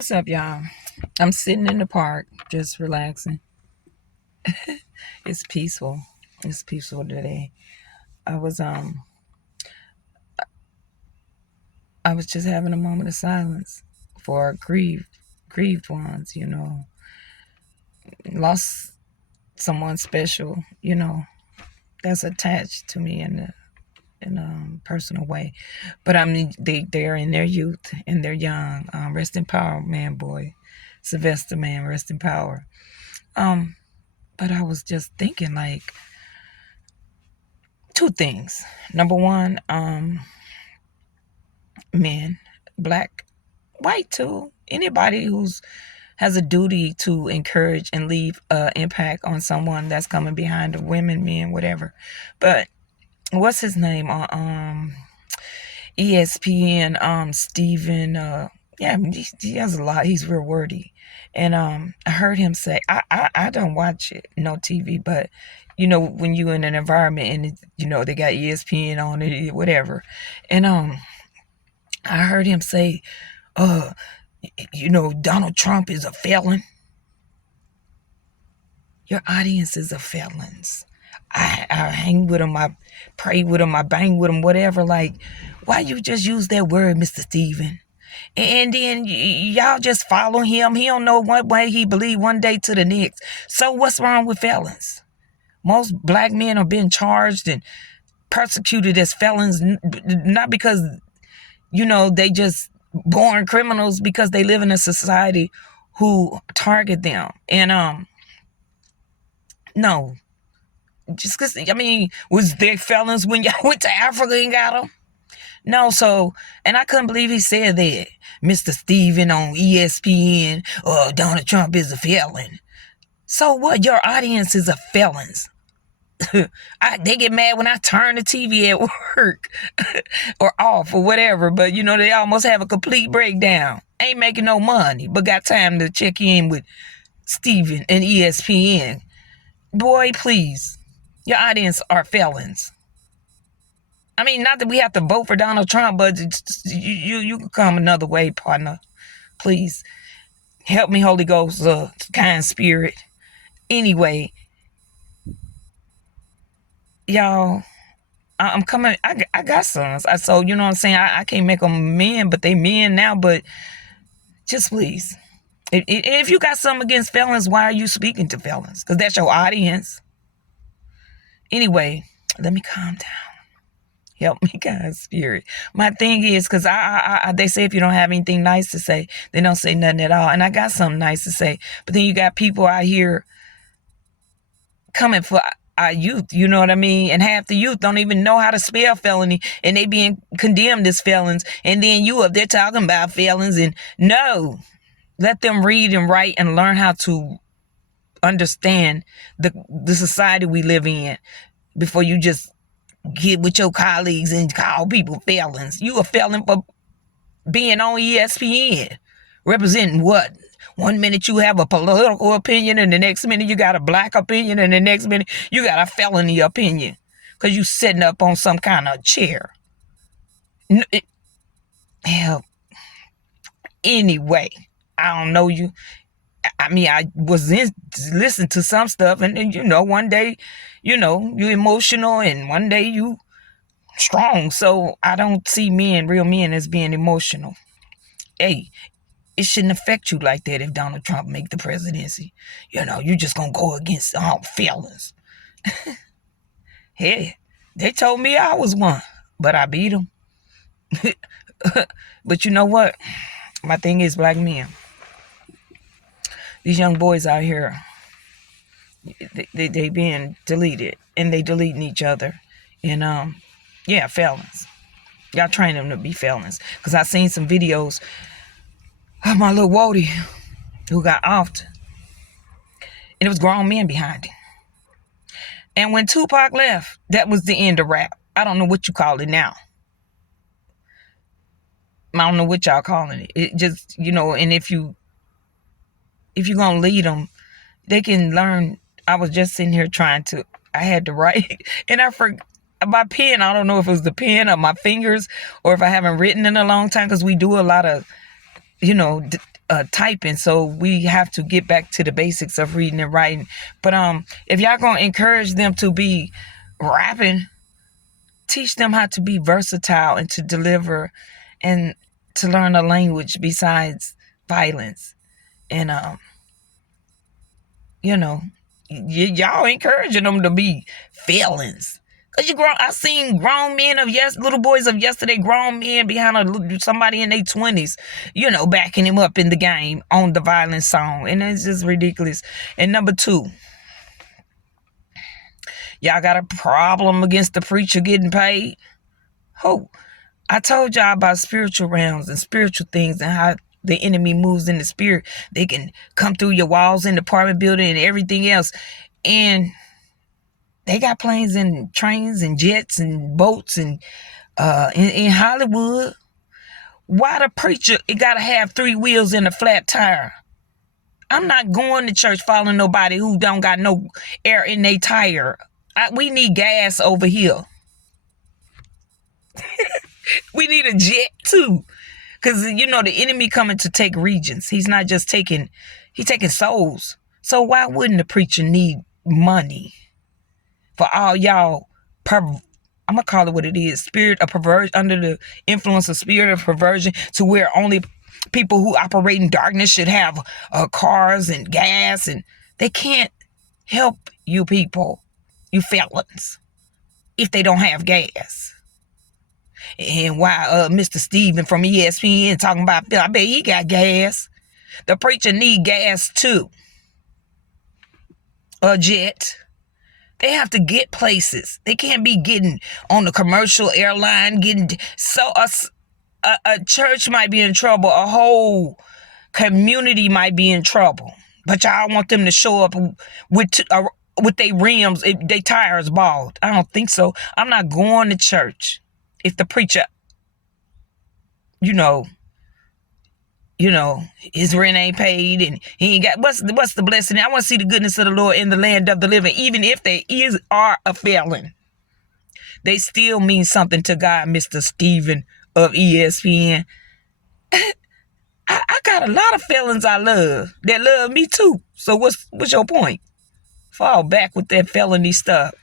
What's up, y'all? I'm sitting in the park, just relaxing. It's peaceful. It's peaceful today. I was um I was just having a moment of silence for grieved ones, lost someone special, that's attached to me in a personal way. But I mean, they're in their youth and they're young. Rest in power, man, boy, Sylvester, man, rest in power. Um, but I was just thinking like two things. Number one, men, black, white too. Anybody who's has a duty to encourage and leave an impact on someone that's coming behind the women, men, whatever. But what's his name on ESPN? Steven. Yeah, he has a lot. He's real wordy, and I heard him say, I don't watch it, no TV, but when you in an environment and they got ESPN on it, whatever, and I heard him say, uh, Donald Trump is a felon. Your audience is a felons. I hang with them, I pray with them, I bang with them, whatever. Like, why you just use that word, Mr. Steven? And then y'all just follow him. He don't know what way he believe one day to the next. So what's wrong with felons? Most black men are being charged and persecuted as felons, not because they just born criminals, because they live in a society who target them. And no, just because, was there felons when y'all went to Africa and got them? No, so, and I couldn't believe he said that. Mr. Steven on ESPN, Donald Trump is a felon. So what? Your audience is a felons. They get mad when I turn the TV at work or off or whatever, but they almost have a complete breakdown. Ain't making no money, but got time to check in with Steven and ESPN. Boy, please. Your audience are felons. I mean, not that we have to vote for Donald Trump, but you can come another way, partner. Please help me, Holy Ghost, kind spirit. Anyway, y'all, I'm coming. I got sons. So you know what I'm saying. I can't make them men, but they men now. But just please, if you got something against felons, why are you speaking to felons? Because that's your audience. Anyway, let me calm down. Help me, God, spirit. My thing is, because they say if you don't have anything nice to say, they don't say nothing at all. And I got something nice to say. But then you got people out here coming for our youth, you know what I mean? And half the youth don't even know how to spell felony, and they being condemned as felons. And then you up there talking about felons. And no, let them read and write and learn how to understand the society we live in before you just get with your colleagues and call people felons. You a felon for being on ESPN. Representing what? One minute you have a political opinion, and the next minute you got a black opinion, and the next minute you got a felony opinion because you sitting up on some kind of chair. Hell, anyway, I don't know you. I mean, I was listening to some stuff, and then, one day, you emotional, and one day you strong. So I don't see real men, as being emotional. Hey, it shouldn't affect you like that if Donald Trump make the presidency. You just gonna go against all felons. Hey, they told me I was one, but I beat them. But you know what? My thing is, black men. These young boys out here, they being deleted, and they deleting each other. And yeah, felons. Y'all train them to be felons. Because I seen some videos of my little Wody who got offed. And it was grown men behind him. And when Tupac left, that was the end of rap. I don't know what you call it now. I don't know what y'all calling it. It just, and if you're going to lead them, they can learn. I was just sitting here I had to write, and I forgot my pen. I don't know if it was the pen or my fingers, or if I haven't written in a long time, because we do a lot of typing. So we have to get back to the basics of reading and writing. But if y'all gonna encourage them to be rapping, teach them how to be versatile and to deliver and to learn a language besides violence. And y'all encouraging them to be felons. Cause I seen grown men little boys of yesterday, grown men behind somebody in their 20s, backing him up in the game on the violent song, and it's just ridiculous. And number 2, y'all got a problem against the preacher getting paid. Who? I told y'all about spiritual realms and spiritual things and how the enemy moves in the spirit. They can come through your walls in the apartment building and everything else. And they got planes and trains and jets and boats and in Hollywood. Why the preacher it gotta have 3 wheels and a flat tire? I'm not going to church following nobody who don't got no air in their tire. We need gas over here. We need a jet too. Because, the enemy coming to take regions. He's not just taking souls. So why wouldn't the preacher need money for all y'all, I'm going to call it what it is, spirit of perversion, under the influence of spirit of perversion, to where only people who operate in darkness should have cars and gas, and they can't help you people, you felons, if they don't have gas. And why Mr. Steven from ESPN talking about, I bet he got gas. The preacher need gas too. A jet. They have to get places. They can't be getting on the commercial airline, so a church might be in trouble. A whole community might be in trouble. But y'all want them to show up with their rims, their tires bald. I don't think so. I'm not going to church if the preacher, his rent ain't paid and he ain't got, what's the blessing? I want to see the goodness of the Lord in the land of the living. Even if they are a felon, they still mean something to God, Mr. Steven of ESPN. I got a lot of felons I love that love me too. So what's your point? Fall back with that felony stuff.